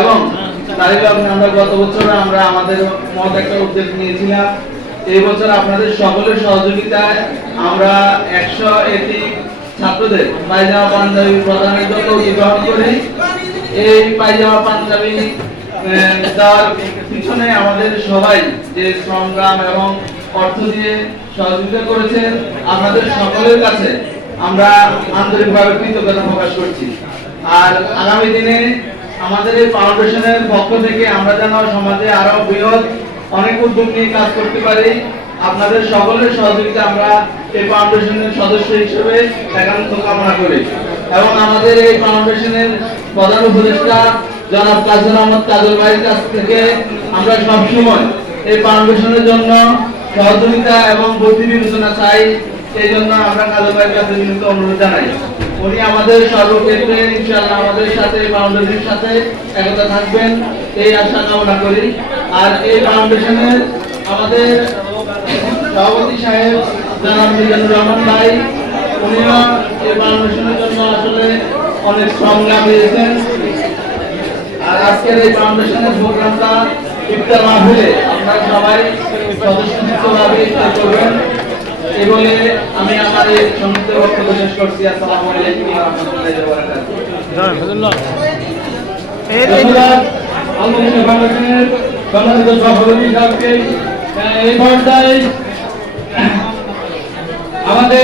এবং তারই লগ্নে আমরা গত বছর আমরা আমাদের মত একটা উদ্যোগ নিয়েছিলাম। এই বছর আপনাদের সকলের সহযোগিতায় আমরা 100 এটি ছাত্রদের পায়জামা পাঞ্জাবি প্রদানের জন্য উদ্যোগ করি। এই পায়জামা পাঞ্জাবি দেওয়ার পিছনে আমাদের সবাই যে সংগ্রাম এবং অর্থ দিয়ে সহযোগিতা করেছেন, আপনাদের সকলের কাছে আমরা আন্তরিকভাবে কৃতজ্ঞতা প্রকাশ করছি। আর আগামী দিনে আমাদের এই ফাউন্ডেশনের পক্ষ থেকে আমরা যেন সমাজে আরো বৃহৎ অনেক উদ্যোগ নিয়ে কাজ করতে পারি, আপনাদের সকলের সহযোগিতা আমরা এই ফাউন্ডেশনের সদস্য হিসেবে একান্ত কামনা করি। এবং আমাদের এই ফাউন্ডেশনের প্রধান উপদেষ্টা জনাব কাজল আহমদ কাজল ভাইয়ের কাছ থেকে আমরা সবসময় এই ফাউন্ডেশনের জন্য সহযোগিতা এবং বুদ্ধি বিবেচনা চাই। এই জন্য আমরা কাজল ভাইয়ের কাছে বিনীত অনুরোধ জানাই। উনি আমাদের সর্বক্ষেত্রে ইনশাআল্লাহ আমাদের সাথে ফাউন্ডেশনের সাথে একতা থাকবেন, এই আশা কামনা করি। আর এই ফাউন্ডেশনের আমাদের সভাপতি সাহেব জনাব মিজানুর রহমান ভাই, উনিও এই ফাউন্ডেশনের জন্য আসলে অনেক সংগ্রাম দিয়েছেন। আর আজকের এই ফাউন্ডেশনের প্রোগ্রামটা ইফতার মাহফিলে আপনারা সবাই সদস্যভাবে ইফতার করবেন। এই বলে আমি আমার এই সংক্ষিপ্ত বক্তব্য শেষ করছি। আসসালামু আলাইকুম ওয়া রাহমাতুল্লাহি ওয়া বারাকাতুহু। ফাউন্ডেশনের সম্মানিত সভাপতি সাহেবকে এই পর্যায়ে আমাদের